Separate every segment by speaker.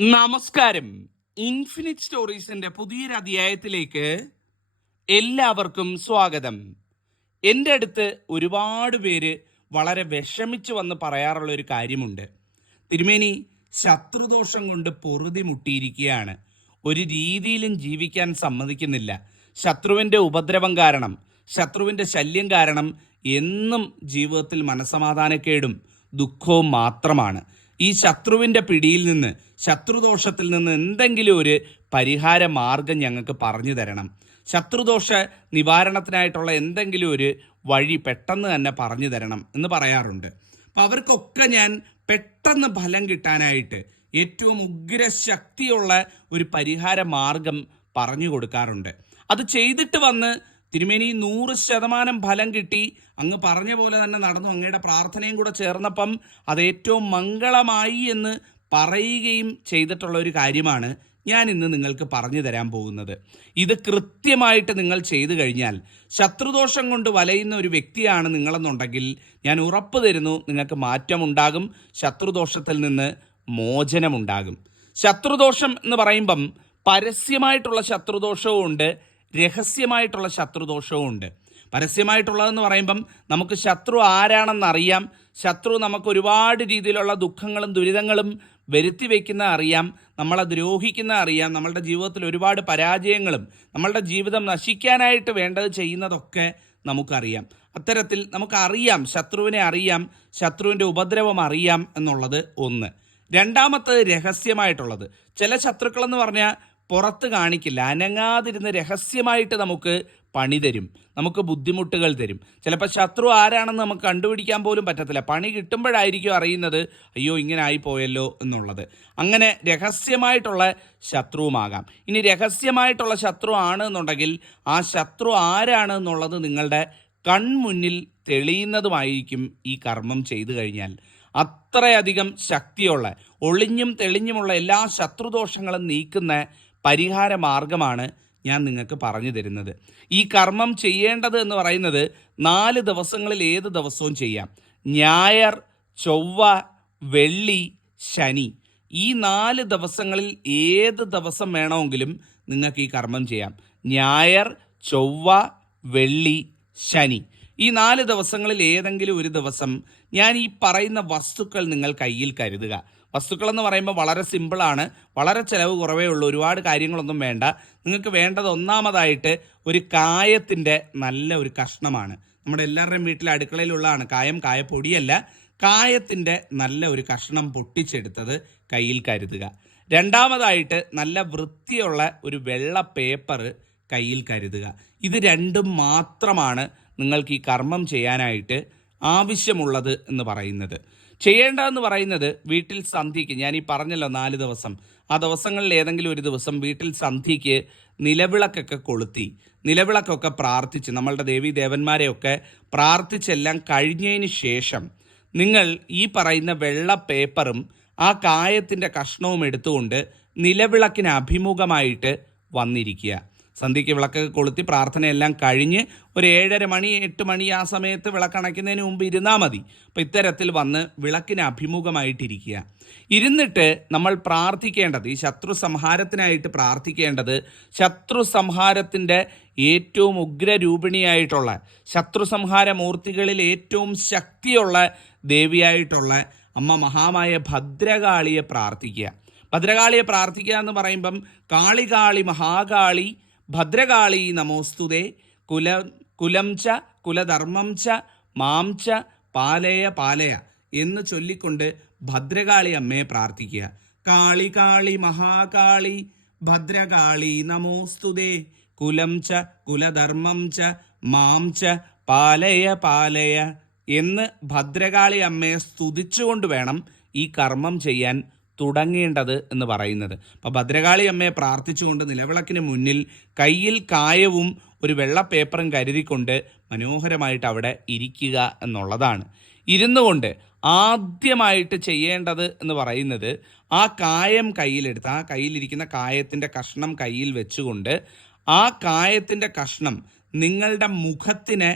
Speaker 1: നമസ്കാരം. ഇൻഫിനിറ്റ് സ്റ്റോറീസിന്റെ പുതിയൊരു അധ്യായത്തിലേക്ക് എല്ലാവർക്കും സ്വാഗതം. എന്റെ അടുത്ത് ഒരുപാട് പേര് വളരെ വിഷമിച്ച് വന്ന് പറയാറുള്ള ഒരു കാര്യമുണ്ട്. തിരുമേനി ശത്രുദോഷം കൊണ്ട് പൊറുതി മുട്ടിയിരിക്കുകയാണ്. ഒരു രീതിയിലും ജീവിക്കാൻ സമ്മതിക്കുന്നില്ല. ശത്രുവിന്റെ ഉപദ്രവം കാരണം ശത്രുവിന്റെ ശല്യം കാരണം എന്നും ജീവിതത്തിൽ മനസമാധാനക്കേടും ദുഃഖവും മാത്രമാണ്. ഈ ശത്രുവിന്റെ പിടിയിൽ നിന്ന് ശത്രുദോഷത്തിൽ നിന്ന് എന്തെങ്കിലും ഒരു പരിഹാര മാർഗം ഞങ്ങൾക്ക് പറഞ്ഞു തരണം. ശത്രുദോഷ നിവാരണത്തിനായിട്ടുള്ള എന്തെങ്കിലും ഒരു വഴി പെട്ടെന്ന് തന്നെ പറഞ്ഞു തരണം എന്ന് പറയാറുണ്ട്. അപ്പം അവർക്കൊക്കെ ഞാൻ പെട്ടെന്ന് ഫലം കിട്ടാനായിട്ട് ഏറ്റവും ഉഗ്രശക്തിയുള്ള ഒരു പരിഹാര മാർഗം പറഞ്ഞു കൊടുക്കാറുണ്ട്. അത് ചെയ്തിട്ട് വന്ന് തിരുമേനി നൂറ് ശതമാനം ഫലം കിട്ടി. അങ്ങ് പറഞ്ഞ പോലെ തന്നെ നടന്നു. അങ്ങയുടെ പ്രാർത്ഥനയും കൂടെ ചേർന്നപ്പം അത് ഏറ്റവും മംഗളമായി എന്ന് പറയുകയും ചെയ്തിട്ടുള്ള ഒരു കാര്യമാണ് ഞാൻ ഇന്ന് നിങ്ങൾക്ക് പറഞ്ഞു തരാൻ പോകുന്നത്. ഇത് കൃത്യമായിട്ട് നിങ്ങൾ ചെയ്തു കഴിഞ്ഞാൽ ശത്രുദോഷം കൊണ്ട് വലയുന്ന ഒരു വ്യക്തിയാണ് നിങ്ങളെന്നുണ്ടെങ്കിൽ ഞാൻ ഉറപ്പ് തരുന്നു നിങ്ങൾക്ക് മാറ്റമുണ്ടാകും ശത്രുദോഷത്തിൽ നിന്ന് മോചനമുണ്ടാകും. ശത്രുദോഷം എന്ന് പറയുമ്പം പരസ്യമായിട്ടുള്ള ശത്രുദോഷവും ഉണ്ട് രഹസ്യമായിട്ടുള്ള ശത്രുദോഷവും ഉണ്ട്. പരസ്യമായിട്ടുള്ളതെന്ന് പറയുമ്പം നമുക്ക് ശത്രു ആരാണെന്ന് അറിയാം. ശത്രു നമുക്ക് ഒരുപാട് രീതിയിലുള്ള ദുഃഖങ്ങളും ദുരിതങ്ങളും വരുത്തി വയ്ക്കുന്ന അറിയാം. നമ്മളെ ദ്രോഹിക്കുന്ന അറിയാം. നമ്മളുടെ ജീവിതത്തിൽ ഒരുപാട് പരാജയങ്ങളും നമ്മളുടെ ജീവിതം നശിക്കാനായിട്ട് വേണ്ടത് ചെയ്യുന്നതൊക്കെ നമുക്കറിയാം. അത്തരത്തിൽ നമുക്കറിയാം ശത്രുവിനെ അറിയാം ശത്രുവിന്റെ ഉപദ്രവം അറിയാം എന്നുള്ളത് ഒന്ന്. രണ്ടാമത്തത് രഹസ്യമായിട്ടുള്ളത്. ചില ശത്രുക്കളെന്ന് പറഞ്ഞാൽ പുറത്ത് കാണിക്കില്ല. അനങ്ങാതിരുന്ന് രഹസ്യമായിട്ട് നമുക്ക് പണി തരും. നമുക്ക് ബുദ്ധിമുട്ടുകൾ തരും. ചിലപ്പോൾ ശത്രു ആരാണെന്ന് നമുക്ക് കണ്ടുപിടിക്കാൻ പോലും പറ്റത്തില്ല. പണി കിട്ടുമ്പോഴായിരിക്കും അറിയുന്നത് അയ്യോ ഇങ്ങനെ ആയിപ്പോയല്ലോ എന്നുള്ളത്. അങ്ങനെ രഹസ്യമായിട്ടുള്ള ശത്രുവുമാകാം. ഇനി രഹസ്യമായിട്ടുള്ള ശത്രു ആണ് എന്നുണ്ടെങ്കിൽ ആ ശത്രു ആരാണ് എന്നുള്ളത് നിങ്ങളുടെ കൺമുന്നിൽ തെളിയുന്നതുമായിരിക്കും ഈ കർമ്മം ചെയ്തു കഴിഞ്ഞാൽ. അത്രയധികം ശക്തിയുള്ള ഒളിഞ്ഞും തെളിഞ്ഞുമുള്ള എല്ലാ ശത്രുദോഷങ്ങളും നീക്കുന്ന പരിഹാര മാർഗമാണ് ഞാൻ നിങ്ങൾക്ക് പറഞ്ഞു തരുന്നത്. ഈ കർമ്മം ചെയ്യേണ്ടത് എന്ന് പറയുന്നത് നാല് ദിവസങ്ങളിൽ ഏത് ദിവസവും ചെയ്യാം. ഞായർ ചൊവ്വ വെള്ളി ശനി. ഈ നാല് ദിവസങ്ങളിൽ ഏത് ദിവസം വേണമെങ്കിലും നിങ്ങൾക്ക് ഈ കർമ്മം ചെയ്യാം. ഞായർ ചൊവ്വ വെള്ളി ശനി. ഈ നാല് ദിവസങ്ങളിൽ ഏതെങ്കിലും ഒരു ദിവസം ഞാൻ ഈ പറയുന്ന വസ്തുക്കൾ നിങ്ങൾ കയ്യിൽ കരുതുക. വസ്തുക്കൾ എന്ന് പറയുമ്പോൾ വളരെ സിമ്പിളാണ്. വളരെ ചിലവ് കുറവേ ഉള്ളൂ. ഒരുപാട് കാര്യങ്ങളൊന്നും വേണ്ട. നിങ്ങൾക്ക് വേണ്ടത് ഒന്നാമതായിട്ട് ഒരു കായത്തിന്റെ നല്ല ഒരു കഷ്ണമാണ്. നമ്മുടെ എല്ലാവരുടെയും വീട്ടിലെ അടുക്കളയിലുള്ളതാണ് കായം. കായപ്പൊടിയല്ല കായത്തിന്റെ നല്ല ഒരു കഷ്ണം പൊട്ടിച്ചെടുത്തത് കയ്യിൽ കരുതുക. രണ്ടാമതായിട്ട് നല്ല വൃത്തിയുള്ള ഒരു വെള്ള പേപ്പർ കയ്യിൽ കരുതുക. ഇത് രണ്ടും മാത്രമാണ് നിങ്ങൾക്ക് ഈ കർമ്മം ചെയ്യാനായിട്ട് ആവശ്യമുള്ളത് എന്ന് പറയുന്നത്. ചെയ്യേണ്ടതെന്ന് പറയുന്നത് വീട്ടിൽ സന്ധ്യയ്ക്ക്. ഞാൻ ഈ പറഞ്ഞല്ലോ നാല് ദിവസം. ആ ദിവസങ്ങളിൽ ഏതെങ്കിലും ഒരു ദിവസം വീട്ടിൽ സന്ധ്യയ്ക്ക് നിലവിളക്കൊക്കെ കൊളുത്തി നിലവിളക്കൊക്കെ പ്രാർത്ഥിച്ച് നമ്മളുടെ ദേവീ ദേവന്മാരെയൊക്കെ പ്രാർത്ഥിച്ചെല്ലാം കഴിഞ്ഞതിന് ശേഷം നിങ്ങൾ ഈ പറയുന്ന വെള്ള പേപ്പറും ആ കായത്തിന്റെ കഷ്ണവും എടുത്തുകൊണ്ട് നിലവിളക്കിന് അഭിമുഖമായിട്ട് വന്നിരിക്കുക. സന്ധ്യയ്ക്ക് വിളക്കൊക്കെ കൊളുത്തി പ്രാർത്ഥനയെല്ലാം കഴിഞ്ഞ് ഒരു ഏഴര മണി എട്ട് മണി ആ സമയത്ത് വിളക്കണയ്ക്കുന്നതിന് മുമ്പ് ഇരുന്നാൽ മതി. അപ്പം ഇത്തരത്തിൽ വന്ന് വിളക്കിന് അഭിമുഖമായിട്ടിരിക്കുക. ഇരുന്നിട്ട് നമ്മൾ പ്രാർത്ഥിക്കേണ്ടത് ഈ ശത്രു സംഹാരത്തിനായിട്ട് പ്രാർത്ഥിക്കേണ്ടത് ശത്രു സംഹാരത്തിന്റെ ഏറ്റവും ഉഗ്രരൂപിണിയായിട്ടുള്ള ശത്രു സംഹാര മൂർത്തികളിൽ ഏറ്റവും ശക്തിയുള്ള ദേവിയായിട്ടുള്ള അമ്മ മഹാമായ ഭദ്രകാളിയെ പ്രാർത്ഥിക്കുക. ഭദ്രകാളിയെ പ്രാർത്ഥിക്കുക എന്ന് പറയുമ്പം കാളികാളി മഹാകാളി ഭദ്രകാളി നമോസ്തുതേ. കുല കുലം ച കുലധർമ്മം ച മാം ച പാലയ പാലയ എന്ന് ചൊല്ലിക്കൊണ്ട് ഭദ്രകാളി അമ്മയെ പ്രാർത്ഥിക്കുക. കാളി കാളി മഹാകാളി ഭദ്രകാളി നമോസ്തുതേ. കുലം ച കുലധർമ്മം ച മാം ച പാലയ പാലയ എന്ന് ഭദ്രകാളി അമ്മയെ സ്തുതിച്ചുകൊണ്ട് വേണം ഈ കർമ്മം ചെയ്യാൻ തുടങ്ങേണ്ടത് എന്ന് പറയുന്നത്. അപ്പോൾ ഭദ്രകാളി അമ്മയെ പ്രാർത്ഥിച്ചുകൊണ്ട് നിലവിളക്കിന് മുന്നിൽ കയ്യിൽ കായവും ഒരു വെള്ള പേപ്പറും കരുതിക്കൊണ്ട് മനോഹരമായിട്ട് അവിടെ ഇരിക്കുക എന്നുള്ളതാണ്. ഇരുന്നു കൊണ്ട് ആദ്യമായിട്ട് ചെയ്യേണ്ടത് എന്ന് പറയുന്നത് ആ കായം കയ്യിലെടുത്ത് ആ കയ്യിലിരിക്കുന്ന കായത്തിന്റെ കഷ്ണം കയ്യിൽ വെച്ചുകൊണ്ട് ആ കായത്തിന്റെ കഷ്ണം നിങ്ങളുടെ മുഖത്തിന്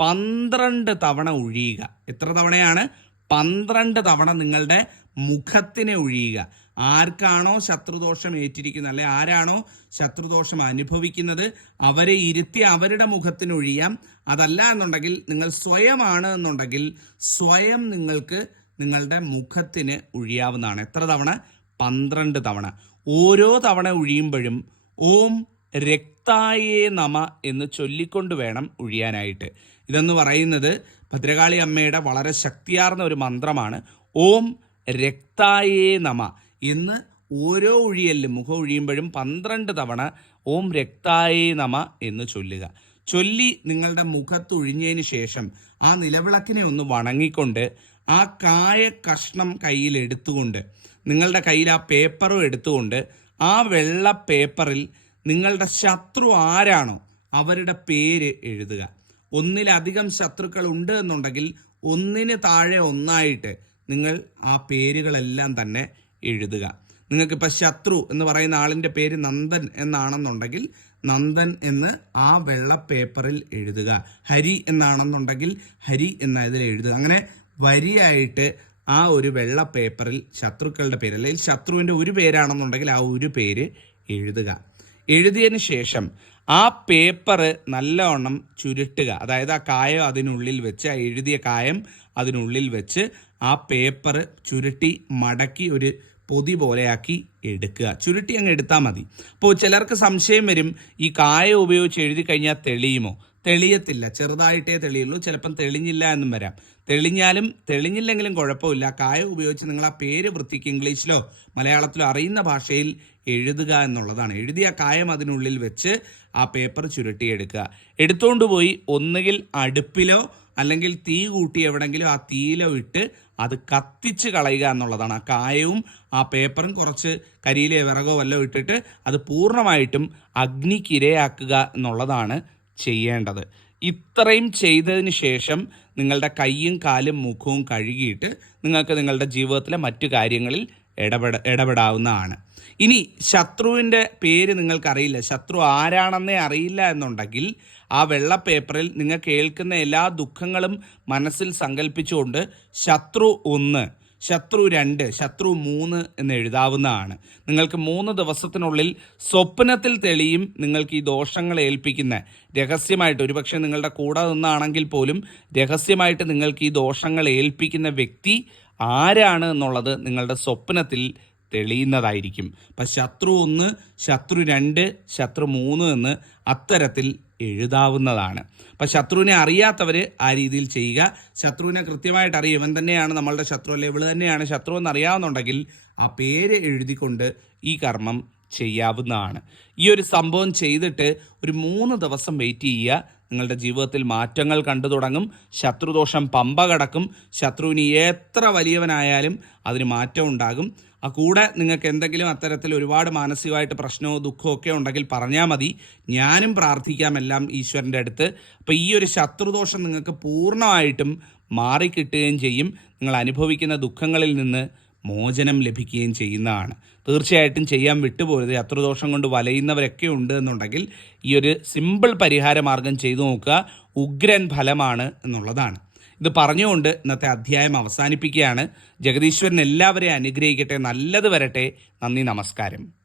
Speaker 1: പന്ത്രണ്ട് തവണ ഒഴിയുക എത്ര തവണയാണ്? പന്ത്രണ്ട് തവണ നിങ്ങളുടെ മുഖത്തിനെ ഒഴിയുക. ആർക്കാണോ ശത്രുദോഷം ഏറ്റിരിക്കുന്നത്? അല്ലെ ആരാണോ ശത്രുദോഷം അനുഭവിക്കുന്നത്? അവരെ ഇരുത്തി അവരുടെ മുഖത്തിന് ഒഴിയാം. അതല്ല എന്നുണ്ടെങ്കിൽ നിങ്ങൾ സ്വയമാണ് എന്നുണ്ടെങ്കിൽ സ്വയം നിങ്ങൾക്ക് നിങ്ങളുടെ മുഖത്തിന് ഒഴിയാവുന്നതാണ്. എത്ര തവണ? പന്ത്രണ്ട് തവണ. ഓരോ തവണ ഒഴിയുമ്പോഴും ഓം രക്തായേ നമ എന്ന് ചൊല്ലിക്കൊണ്ട് വേണം ഒഴിയാനായിട്ട്. ഇതെന്ന് പറയുന്നത് ഭദ്രകാളി അമ്മയുടെ വളരെ ശക്തിയാർന്ന ഒരു മന്ത്രമാണ്. ഓം രക്തായേ നമ. എന്ന് ഓരോ ഒഴിയലിലും മുഖം ഒഴിയുമ്പോഴും പന്ത്രണ്ട് തവണ ഓം രക്തായേ നമ എന്ന് ചൊല്ലുക. ചൊല്ലി നിങ്ങളുടെ മുഖത്ത് ഒഴിഞ്ഞതിന് ശേഷം ആ നിലവിളക്കിനെ ഒന്ന് വണങ്ങിക്കൊണ്ട് ആ കായ കഷ്ണം കയ്യിൽ എടുത്തുകൊണ്ട് നിങ്ങളുടെ കയ്യിൽ ആ പേപ്പറും എടുത്തുകൊണ്ട് ആ വെള്ള പേപ്പറിൽ നിങ്ങളുടെ ശത്രു ആരാണോ അവരുടെ പേര് എഴുതുക. ഒന്നിലധികം ശത്രുക്കൾ ഉണ്ട് എന്നുണ്ടെങ്കിൽ ഒന്നിന് താഴെ ഒന്നായിട്ട് നിങ്ങൾ ആ പേരുകളെല്ലാം തന്നെ എഴുതുക. നിങ്ങൾക്കിപ്പോൾ ശത്രു എന്ന് പറയുന്ന ആളിന്റെ പേര് നന്ദൻ എന്നാണെന്നുണ്ടെങ്കിൽ നന്ദൻ എന്ന് ആ വെള്ള പേപ്പറിൽ എഴുതുക. ഹരി എന്നാണെന്നുണ്ടെങ്കിൽ ഹരി എന്ന ഇതിൽ എഴുതുക. അങ്ങനെ വരിയായിട്ട് ആ ഒരു വെള്ള പേപ്പറിൽ ശത്രുക്കളുടെ പേര് അല്ലെങ്കിൽ ശത്രുവിന്റെ ഒരു പേരാണെന്നുണ്ടെങ്കിൽ ആ ഒരു പേര് എഴുതുക. എഴുതിയതിന് ശേഷം ആ പേപ്പർ നല്ലവണ്ണം ചുരുട്ടുക. അതായത് ആ കായം അതിനുള്ളിൽ വെച്ച് ആ എഴുതിയ കായം അതിനുള്ളിൽ വെച്ച് ആ പേപ്പർ ചുരുട്ടി മടക്കി ഒരു പൊതി പോലെയാക്കി എടുക്കുക. ചുരുട്ടി അങ്ങ് എടുത്താൽ മതി. അപ്പോൾ ചിലർക്ക് സംശയം വരും ഈ കായ ഉപയോഗിച്ച് എഴുതി കഴിഞ്ഞാൽ തെളിയുമോ? തെളിയത്തില്ല. ചെറുതായിട്ടേ തെളിയുള്ളൂ. ചിലപ്പം തെളിഞ്ഞില്ല എന്നും വരാം. തെളിഞ്ഞാലും തെളിഞ്ഞില്ലെങ്കിലും കുഴപ്പമില്ല. കായ ഉപയോഗിച്ച് നിങ്ങൾ ആ പേര് വൃത്തിക്ക് ഇംഗ്ലീഷിലോ മലയാളത്തിലോ അറിയുന്ന ഭാഷയിൽ എഴുതുക എന്നുള്ളതാണ്. എഴുതിയ കായം അതിനുള്ളിൽ വെച്ച് ആ പേപ്പർ ചുരുട്ടിയെടുക്കുക. എടുത്തുകൊണ്ട് പോയി ഒന്നുകിൽ അടുപ്പിലോ അല്ലെങ്കിൽ തീ കൂട്ടി എവിടെങ്കിലും ആ തീയിലോ ഇട്ട് അത് കത്തിച്ച് കളയുക എന്നുള്ളതാണ്. ആ കായവും ആ പേപ്പറും കുറച്ച് കരിയിലെ വിറകോ വല്ലോ ഇട്ടിട്ട് അത് പൂർണമായിട്ടും അഗ്നിക്കിരയാക്കുക എന്നുള്ളതാണ് ചെയ്യേണ്ടത്. ഇത്രയും ചെയ്തതിന് ശേഷം നിങ്ങളുടെ കൈയും കാലും മുഖവും കഴുകിയിട്ട് നിങ്ങൾക്ക് നിങ്ങളുടെ ജീവിതത്തിലെ മറ്റു കാര്യങ്ങളിൽ ഇടപെട ഇടപെടാവുന്നതാണ്. ഇനി ശത്രുവിന്റെ പേര് നിങ്ങൾക്കറിയില്ല. ശത്രു ആരാണെന്നേ അറിയില്ല എന്നുണ്ടെങ്കിൽ ആ വെള്ള പേപ്പറിൽ നിങ്ങൾ കേൾക്കുന്ന എല്ലാ ദുഃഖങ്ങളും മനസ്സിൽ സങ്കല്പിച്ചുകൊണ്ട് ശത്രു ഒന്ന് ശത്രു രണ്ട് ശത്രു മൂന്ന് എന്ന് എഴുതാവുന്നതാണ്. നിങ്ങൾക്ക് മൂന്ന് ദിവസത്തിനുള്ളിൽ സ്വപ്നത്തിൽ തെളിയും നിങ്ങൾക്ക് ഈ ദോഷങ്ങൾ ഏൽപ്പിക്കുന്ന. രഹസ്യമായിട്ട് ഒരുപക്ഷെ നിങ്ങളുടെ കൂടെ നിന്നാണെങ്കിൽ പോലും രഹസ്യമായിട്ട് നിങ്ങൾക്ക് ഈ ദോഷങ്ങൾ ഏൽപ്പിക്കുന്ന വ്യക്തി ആരാണ് എന്നുള്ളത് നിങ്ങളുടെ സ്വപ്നത്തിൽ തെളിയുന്നതായിരിക്കും. അപ്പം ശത്രു ഒന്ന് ശത്രു രണ്ട് ശത്രു മൂന്ന് എന്ന് അത്തരത്തിൽ എഴുതാവുന്നതാണ്. അപ്പം ശത്രുവിനെ അറിയാത്തവർ ആ രീതിയിൽ ചെയ്യുക. ശത്രുവിനെ കൃത്യമായിട്ട് അറിയും ഇവൻ തന്നെയാണ് നമ്മളുടെ ശത്രു അല്ലെ? ഇവൾ തന്നെയാണ് ശത്രു എന്ന് അറിയാവുന്നുണ്ടെങ്കിൽ ആ പേര് എഴുതിക്കൊണ്ട് ഈ കർമ്മം ചെയ്യാവുന്നതാണ്. ഈ ഒരു സംഭവം ചെയ്തിട്ട് ഒരു മൂന്ന് ദിവസം വെയിറ്റ് ചെയ്യുക. നിങ്ങളുടെ ജീവിതത്തിൽ മാറ്റങ്ങൾ കണ്ടു തുടങ്ങും. ശത്രുദോഷം പമ്പ കടക്കും. ശത്രുവിന് എത്ര വലിയവനായാലും അതിന് മാറ്റം ഉണ്ടാകും. ആ കൂടെ നിങ്ങൾക്ക് എന്തെങ്കിലും അത്തരത്തിൽ ഒരുപാട് മാനസികമായിട്ട് പ്രശ്നമോ ദുഃഖമോ ഒക്കെ ഉണ്ടെങ്കിൽ പറഞ്ഞാൽ മതി. ഞാനും പ്രാർത്ഥിക്കാം എല്ലാം ഈശ്വരന്റെ അടുത്ത്. അപ്പോൾ ഈ ഒരു ശത്രുദോഷം നിങ്ങൾക്ക് പൂർണമായിട്ടും മാറിക്കിട്ടുകയും ചെയ്യും. നിങ്ങൾ അനുഭവിക്കുന്ന ദുഃഖങ്ങളിൽ നിന്ന് മോചനം ലഭിക്കുകയും ചെയ്യുന്നതാണ്. തീർച്ചയായിട്ടും ചെയ്യാൻ വിട്ടുപോരുത്. ദോഷം കൊണ്ട് വലയുന്നവരൊക്കെ ഉണ്ട് എന്നുണ്ടെങ്കിൽ ഈ ഒരു സിമ്പിൾ പരിഹാര മാർഗം ചെയ്തു നോക്കുക. ഉഗ്രൻ ഫലമാണ് എന്നുള്ളതാണ്. ഇത് പറഞ്ഞുകൊണ്ട് ഇന്നത്തെ അധ്യായം അവസാനിപ്പിക്കുകയാണ്. ജഗദീശ്വരൻ എല്ലാവരെയും അനുഗ്രഹിക്കട്ടെ. നല്ലത് വരട്ടെ. നന്ദി നമസ്കാരം.